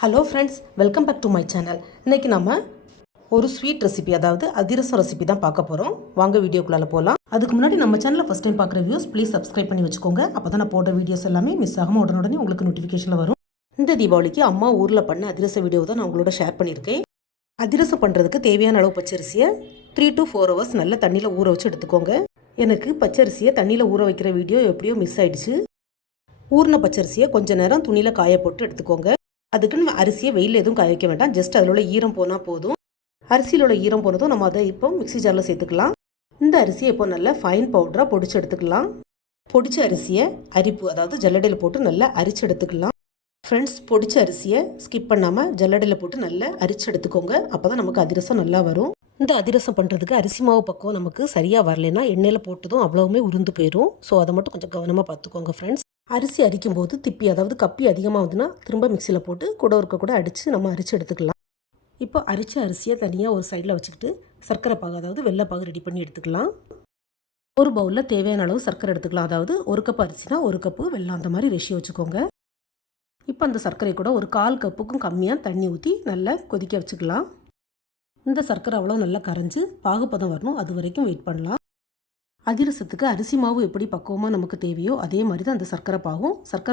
Hello friends, welcome back to my channel. இன்றைக்கி நம்ம ஒரு ஸ்வீட் ரெசிபி, அதாவது அதிரசம் ரெசிபி தான் பார்க்க போகிறோம். வாங்க வீடியோக்குள்ளே போகலாம். அதுக்கு முன்னாடி நம்ம சேனலில் ஃபஸ்ட் டைம் பார்க்குற வியூஸ் ப்ளீஸ் சப்ஸ்கிரைப் பண்ணி வச்சுக்கோங்க. அப்போ தான் நான் போடுற வீடியோஸ் எல்லாமே மிஸ் ஆகாமல் உடனே உங்களுக்கு நோட்டிஃபிகேஷனில் வரும். இந்த தீபாவளிக்கு அம்மா ஊரில் பண்ண அதிரச வீடியோ தான் நான் உங்களோட ஷேர் பண்ணியிருக்கேன். அதிரசம் பண்ணுறதுக்கு தேவையான அளவு பச்சரிசியை 3 to 4 hours நல்ல தண்ணியில் ஊற வச்சு எடுத்துக்கோங்க. எனக்கு பச்சரிசியை தண்ணியில் ஊற வைக்கிற வீடியோ எப்படியோ மிஸ் ஆயிடுச்சு. ஊறின பச்சரிசியை கொஞ்சம் நேரம் துணியில் காய போட்டு எடுத்துக்கோங்க. அதுக்குன்னு அரிசியை வெயில் எதுவும் காய வைக்க வேண்டாம். ஜஸ்ட் அதில் உள்ள ஈரம் போனால் போதும். அரிசியில் உள்ள ஈரம் போனதும் நம்ம அதை இப்போ மிக்ஸி ஜாரில் சேர்த்துக்கலாம். இந்த அரிசியை இப்போ நல்லா ஃபைன் பவுடராக பொடிச்சு எடுத்துக்கலாம். பொடிச்ச அரிசியை அரிப்பு, அதாவது ஜல்லடையில் போட்டு நல்லா அரிச்சு எடுத்துக்கலாம். ஃப்ரெண்ட்ஸ், பொடிச்ச அரிசியை ஸ்கிப் பண்ணாமல் ஜல்லடையில் போட்டு நல்லா அரிச்சு எடுத்துக்கோங்க. அப்போ தான் நமக்கு அதிரசம் நல்லா வரும். இந்த அதிரசம் பண்ணுறதுக்கு அரிசி மாவு பக்கம் நமக்கு சரியாக வரலைன்னா எண்ணெயில் போட்டதும் அவ்வளவுமே உருந்து போயிடும். ஸோ அதை மட்டும் கொஞ்சம் கவனமாக பார்த்துக்கோங்க ஃப்ரெண்ட்ஸ். அரிசி அரிக்கும் போது திப்பி, அதாவது கப்பி அதிகமாக வந்துன்னா திரும்ப மிக்சியில் போட்டு கூட அடித்து நம்ம அரிச்சு எடுத்துக்கலாம். இப்போ அரிச்ச அரிசியை தனியாக ஒரு சைடில் வச்சுக்கிட்டு சர்க்கரை பாகு, அதாவது வெள்ளைப்பாகு ரெடி பண்ணி எடுத்துக்கலாம். ஒரு பவுலில் தேவையான அளவு சர்க்கரை எடுத்துக்கலாம். அதாவது 1 கப் அரிசினா 1 கப்பு வெல்லம், அந்த மாதிரி ரேஷியோ வச்சுக்கோங்க. இப்போ அந்த சர்க்கரை கூட ஒரு 1/4 கப்புக்கும் கம்மியாக தண்ணி ஊற்றி நல்லா கொதிக்க வச்சுக்கலாம். இந்த சர்க்கரை அவ்வளோ நல்லா கரைஞ்சி பாகுப்பதம் வரணும், அது வரைக்கும் வெயிட் பண்ணலாம். அதிரசத்துக்கு அரிசி மாவு எப்படி பக்குவமாக நமக்கு தேவையோ அதே மாதிரி தான் அந்த சர்க்கரை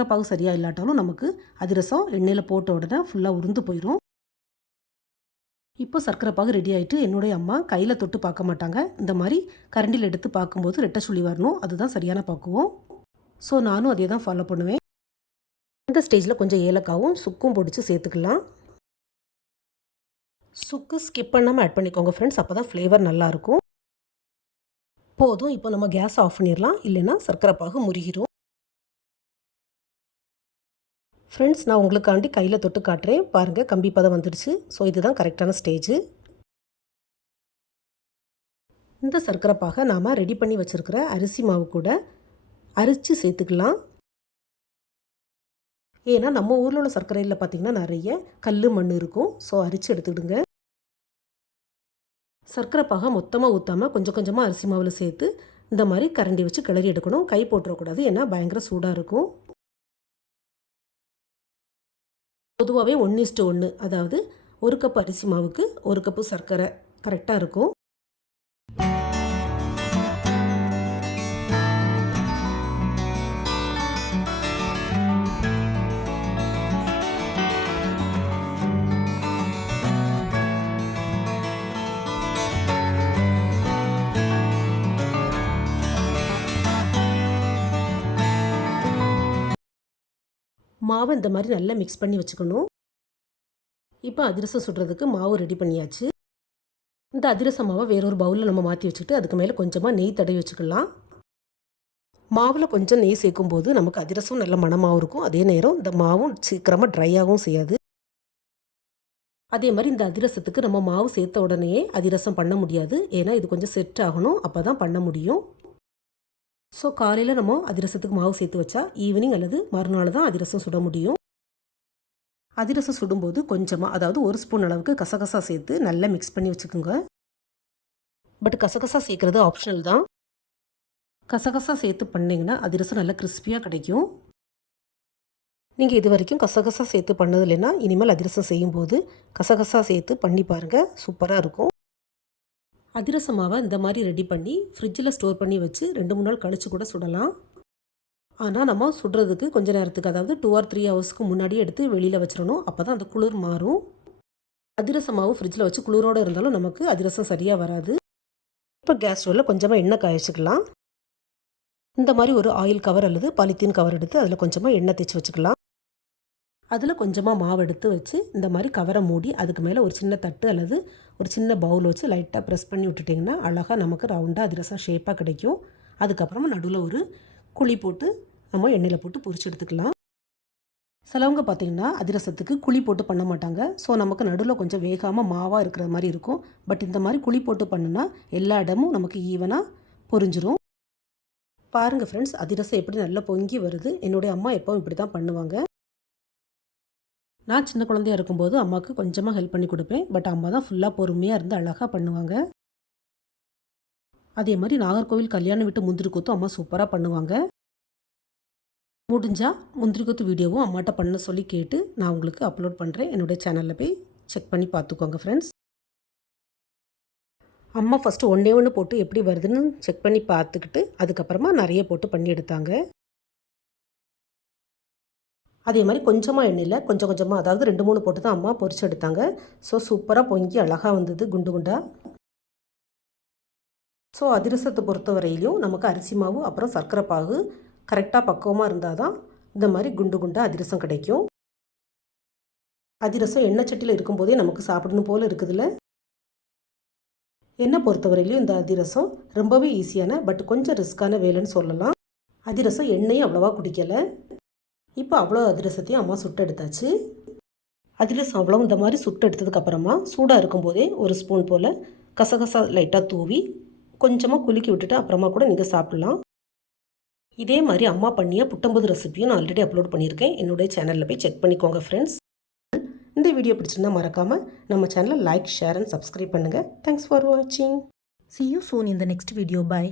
பாகு சரியாக இல்லாட்டாலும் நமக்கு அதிரசம் எண்ணெயில் போட்ட உடனே ஃபுல்லாக உருந்து போயிடும். இப்போ சர்க்கரை பாகு ரெடி ஆகிட்டு என்னுடைய அம்மா கையில் தொட்டு பார்க்க மாட்டாங்க. இந்த மாதிரி கரண்டியில் எடுத்து பார்க்கும்போது ரெட்டை சுழி வரணும், அதுதான் சரியான பக்குவம். ஸோ நானும் அதே தான் ஃபாலோ பண்ணுவேன். இந்த ஸ்டேஜில் கொஞ்சம் ஏலக்காவும் சுக்கும் பொடிச்சு சேர்த்துக்கலாம். சுக்கு ஸ்கிப் பண்ணாமல் ஆட் பண்ணிக்கோங்க ஃப்ரெண்ட்ஸ், அப்போ தான் ஃப்ளேவர் நல்லாயிருக்கும். போதும், இப்போ நம்ம கேஸ் ஆஃப் பண்ணிடலாம், இல்லைன்னா சர்க்கரை பாகு முருகிரும். ஃப்ரெண்ட்ஸ், நான் உங்களுக்காண்டி கையில் தொட்டு காட்டுறேன் பாருங்கள், கம்பி பதம் வந்துடுச்சு. ஸோ இதுதான் கரெக்டான ஸ்டேஜு. இந்த சர்க்கரை பாகை நாம் ரெடி பண்ணி வச்சுருக்கிற அரிசி மாவு கூட அரிச்சு சேர்த்துக்கலாம். ஏன்னா நம்ம ஊரில் உள்ள சர்க்கரையில் பார்த்திங்கன்னா நிறைய கல் மண் இருக்கும். ஸோ அரிச்சு எடுத்துக்கிடுங்க. சர்க்கரை பாகை மொத்தமாக ஊற்றாமல் கொஞ்சம் கொஞ்சமாக அரிசி மாவில் சேர்த்து இந்த மாதிரி கரண்டி வச்சு கிளறி எடுக்கணும். கை போட்டுறக்கூடாது, ஏன்னா பயங்கர சூடாக இருக்கும். பொதுவாகவே 1:1, அதாவது 1 கப் அரிசி மாவுக்கு 1 கப்பு சர்க்கரை கரெக்டாக இருக்கும். மாவை இந்த மாதிரி நல்லா மிக்ஸ் பண்ணி வச்சுக்கணும். இப்போ அதிரசம் சுடுறதுக்கு மாவு ரெடி பண்ணியாச்சு. இந்த அதிரச மாவை வேறொரு பவுலில் நம்ம மாற்றி வச்சுட்டு அதுக்கு மேலே கொஞ்சமாக நெய் தடவி வச்சுக்கலாம். மாவில் கொஞ்சம் நெய் சேர்க்கும் போது நமக்கு அதிரசம் நல்ல மணமாகவும் இருக்கும். அதே நேரம் இந்த மாவும் சீக்கிரமாக ட்ரை ஆகவும் செய்யாது. அதே மாதிரி இந்த அதிரசத்துக்கு நம்ம மாவு சேர்த்த உடனே அதிரசம் பண்ண முடியாது, ஏன்னா இது கொஞ்சம் செட் ஆகணும், அப்போ தான் பண்ண முடியும். ஸோ காலையில் நம்ம அதிரசத்துக்கு மாவு சேர்த்து வச்சா ஈவினிங் அல்லது மறுநாள் தான் அதிரசம் சுட முடியும். அதிரசம் சுடும்போது கொஞ்சமாக, அதாவது 1 ஸ்பூன் அளவுக்கு கசகசா சேர்த்து நல்லா மிக்ஸ் பண்ணி வச்சுக்கோங்க. பட் கசகசா சேர்க்குறது ஆப்ஷனல் தான். கசகசா சேர்த்து பண்ணிங்கன்னா அதிரசம் நல்லா கிறிஸ்பியாக கிடைக்கும். நீங்கள் இது வரைக்கும் கசகசா சேர்த்து பண்ணது இல்லைன்னா இனிமேல் அதிரசம் செய்யும்போது கசகசா சேர்த்து பண்ணி பாருங்கள், சூப்பராக இருக்கும். அதிரச மாவை இந்த மாதிரி ரெடி பண்ணி ஃப்ரிட்ஜில் ஸ்டோர் பண்ணி வச்சு 2-3 நாள் கழித்து கூட சுடலாம். ஆனால் நம்ம சுடுறதுக்கு கொஞ்சம் நேரத்துக்கு, அதாவது 2 or 3 ஹவர்ஸ்க்கு முன்னாடியே எடுத்து வெளியில் வச்சிடணும். அப்போ தான் அந்த குளிர் மாறும். அதிரச மாவு ஃப்ரிட்ஜில் வச்சு குளிரோடு இருந்தாலும் நமக்கு அதிரசம் சரியாக வராது. இப்போ கேஸ் ஸ்டவ்வில் கொஞ்சமாக எண்ணெய் காய வச்சுக்கலாம். இந்த மாதிரி ஒரு ஆயில் கவர் அல்லது பாலித்தீன் கவர் எடுத்து அதில் கொஞ்சமாக எண்ணெய் தேய்ச்சி வச்சுக்கலாம். அதில் கொஞ்சமாக மாவு எடுத்து வச்சு இந்த மாதிரி கவரை மூடி அதுக்கு மேலே ஒரு சின்ன தட்டு அல்லது ஒரு சின்ன பவுல் வச்சு லைட்டாக ப்ரெஸ் பண்ணி விட்டுட்டிங்கன்னா அழகாக நமக்கு ரவுண்டாக அதிரசம் ஷேப்பாக கிடைக்கும். அதுக்கப்புறமா நடுவில் ஒரு குழி போட்டு நம்ம எண்ணெயில் போட்டு பொரிச்சு எடுத்துக்கலாம். சிலவங்க பார்த்திங்கன்னா அதிரசத்துக்கு குழி போட்டு பண்ண மாட்டாங்க. ஸோ நமக்கு நடுவில் கொஞ்சம் வேகாமல் மாவாக இருக்கிற மாதிரி இருக்கும். பட் இந்த மாதிரி குழி போட்டு பண்ணுனா எல்லா இடமும் நமக்கு ஈவனாக பொரிஞ்சிரும். பாருங்கள் ஃப்ரெண்ட்ஸ், அதிரசம் எப்படி நல்லா பொங்கி வருது. என்னுடைய அம்மா எப்பவும் இப்படி தான் பண்ணுவாங்க. நான் சின்ன குழந்தையாக இருக்கும்போது அம்மாவுக்கு கொஞ்சமாக ஹெல்ப் பண்ணி கொடுப்பேன். பட் அம்மா தான் ஃபுல்லாக பொறுமையாக இருந்து அழகாக பண்ணுவாங்க. அதே மாதிரி நாகர்கோவில் கல்யாணம் விட்டு முந்திரி கூத்தும் அம்மா சூப்பராக பண்ணுவாங்க. முடிஞ்சால் முந்திரி கொத்து வீடியோவும் அம்மாட்ட பண்ண சொல்லி கேட்டு நான் உங்களுக்கு அப்லோட் பண்ணுறேன். என்னுடைய சேனலில் போய் செக் பண்ணி பார்த்துக்கோங்க ஃப்ரெண்ட்ஸ். அம்மா ஃபஸ்ட்டு ஒன்றே ஒன்று போட்டு எப்படி வருதுன்னு செக் பண்ணி பார்த்துக்கிட்டு அதுக்கப்புறமா நிறைய போட்டு பண்ணி எடுத்தாங்க. அதே மாதிரி கொஞ்சமாக எண்ணெயில் கொஞ்சம் கொஞ்சமாக, அதாவது 2-3 போட்டு தான் அம்மா பொரிச்சு எடுத்தாங்க. ஸோ சூப்பராக பொங்கி அழகாக வந்தது குண்டு குண்டாக. ஸோ அதிரசத்தை பொறுத்த வரையிலையும் நமக்கு அரிசி மாவு அப்புறம் சர்க்கரை பாகு கரெக்டாக பக்குவமாக இருந்தால் தான் இந்த மாதிரி குண்டு குண்டாக அதிரசம் கிடைக்கும். அதிரசம் எண்ணெய் சட்டியில் இருக்கும்போதே நமக்கு சாப்பிடணும் போல் இருக்குதுல்ல. என்னை பொறுத்தவரையிலையும் இந்த அதிரசம் ரொம்பவே ஈஸியான பட் கொஞ்சம் ரிஸ்க்கான வேலைன்னு சொல்லலாம். அதிரசம் எண்ணெயும் அவ்வளோவா குடிக்கலை. இப்போ அவ்வளோ அதிரசத்தையும் அம்மா சுட்டு எடுத்தாச்சு. அதிரசம் அவ்வளோ இந்த மாதிரி சுட்டு எடுத்ததுக்கப்புறமா சூடாக இருக்கும்போதே ஒரு ஸ்பூன் போல் கசகசா லைட்டாக தூவி கொஞ்சமாக குலுக்கி விட்டுட்டு அப்புறமா கூட நீங்கள் சாப்பிட்லாம். இதே மாதிரி அம்மா பண்ணிய புட்டம்புது ரெசிபியும் நான் ஆல்ரெடி அப்லோட் பண்ணியிருக்கேன். என்னுடைய சேனலில் போய் செக் பண்ணிக்கோங்க ஃப்ரெண்ட்ஸ். இந்த வீடியோ பிடிச்சிருந்தால் மறக்காமல் நம்ம சேனலை லைக், ஷேர் அண்ட் சப்ஸ்கிரைப் பண்ணுங்கள். தேங்க்ஸ் ஃபார் வாட்சிங். See you soon in the next video. Bye.